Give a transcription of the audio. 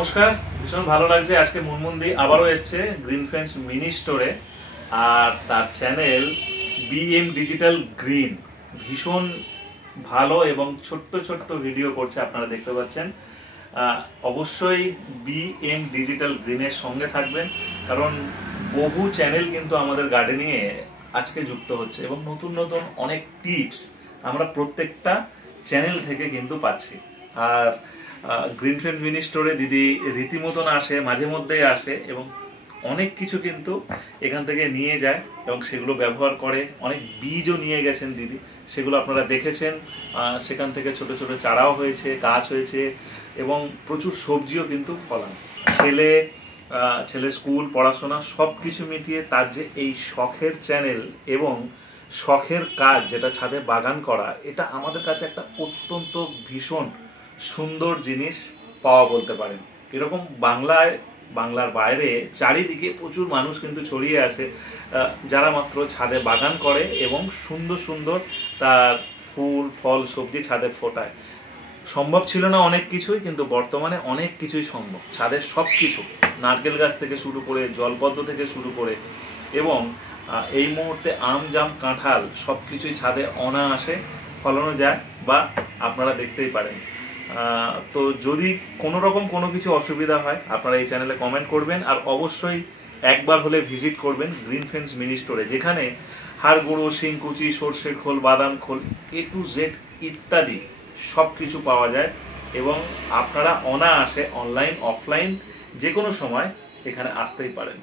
নমস্কার, ভীষণ ভালো লাগছে। আজকে মুনমুন্দি আবারও এসছে গ্রিন ফ্রেন্ডস মিনি স্টোরে, আর তার চ্যানেল বিএম ডিজিটাল গ্রিন ভীষণ ভালো এবং ছোট্ট ছোট্ট ভিডিও করছে, আপনারা দেখতে পাচ্ছেন। অবশ্যই বিএম ডিজিটাল গ্রিনের সঙ্গে থাকবেন, কারণ বহু চ্যানেল কিন্তু আমাদের গার্ডেনিংয়ে আজকে যুক্ত হচ্ছে এবং নতুন নতুন অনেক টিপস আমরা প্রত্যেকটা চ্যানেল থেকে কিন্তু পাচ্ছি। আর গ্রিন ফ্রেন্ড মিনি স্টোরে দিদি রীতিমতন আসে, মাঝে মধ্যেই আসে এবং অনেক কিছু কিন্তু এখান থেকে নিয়ে যায় এবং সেগুলো ব্যবহার করে। অনেক বীজও নিয়ে গেছেন দিদি, সেগুলো আপনারা দেখেছেন। সেখান থেকে ছোট ছোট চারাও হয়েছে, গাছ হয়েছে এবং প্রচুর সবজিও কিন্তু ফলান। ছেলের স্কুল, পড়াশোনা সব কিছু মিটিয়ে তার যে এই শখের চ্যানেল এবং শখের কাজ, যেটা ছাদে বাগান করা, এটা আমাদের কাছে একটা অত্যন্ত ভীষণ সুন্দর জিনিস পাওয়া বলতে পারেন। এরকম বাংলার বাইরে চারিদিকে প্রচুর মানুষ কিন্তু ছড়িয়ে আছে, যারা মাত্র ছাদে বাগান করে এবং সুন্দর সুন্দর তার ফুল ফল সবজি ছাদে ফোটায়। সম্ভব ছিল না অনেক কিছুই, কিন্তু বর্তমানে অনেক কিছুই সম্ভব। ছাদের সব কিছু, নারকেল গাছ থেকে শুরু করে, জলপদ্ম থেকে শুরু করে এবং এই মুহূর্তে আম জাম কাঁঠাল সব কিছুই ছাদে অনায়াসে ফলানো যায়, বা আপনারা দেখতেই পারেন। তো যদি কোনো রকম কোনো কিছু অসুবিধা হয়, আপনারা এই চ্যানেলে কমেন্ট করবেন, আর অবশ্যই একবার হলে ভিজিট করবেন গ্রিন ফ্রেন্ডস মিনি স্টোরে, যেখানে হাড় গুঁড়ো, শিংকুচি, সর্ষে খোল, বাদাম খোল, A to Z ইত্যাদি সব কিছু পাওয়া যায় এবং আপনারা অনায়াসে অনলাইন অফলাইন যে কোনো সময় এখানে আসতেই পারেন।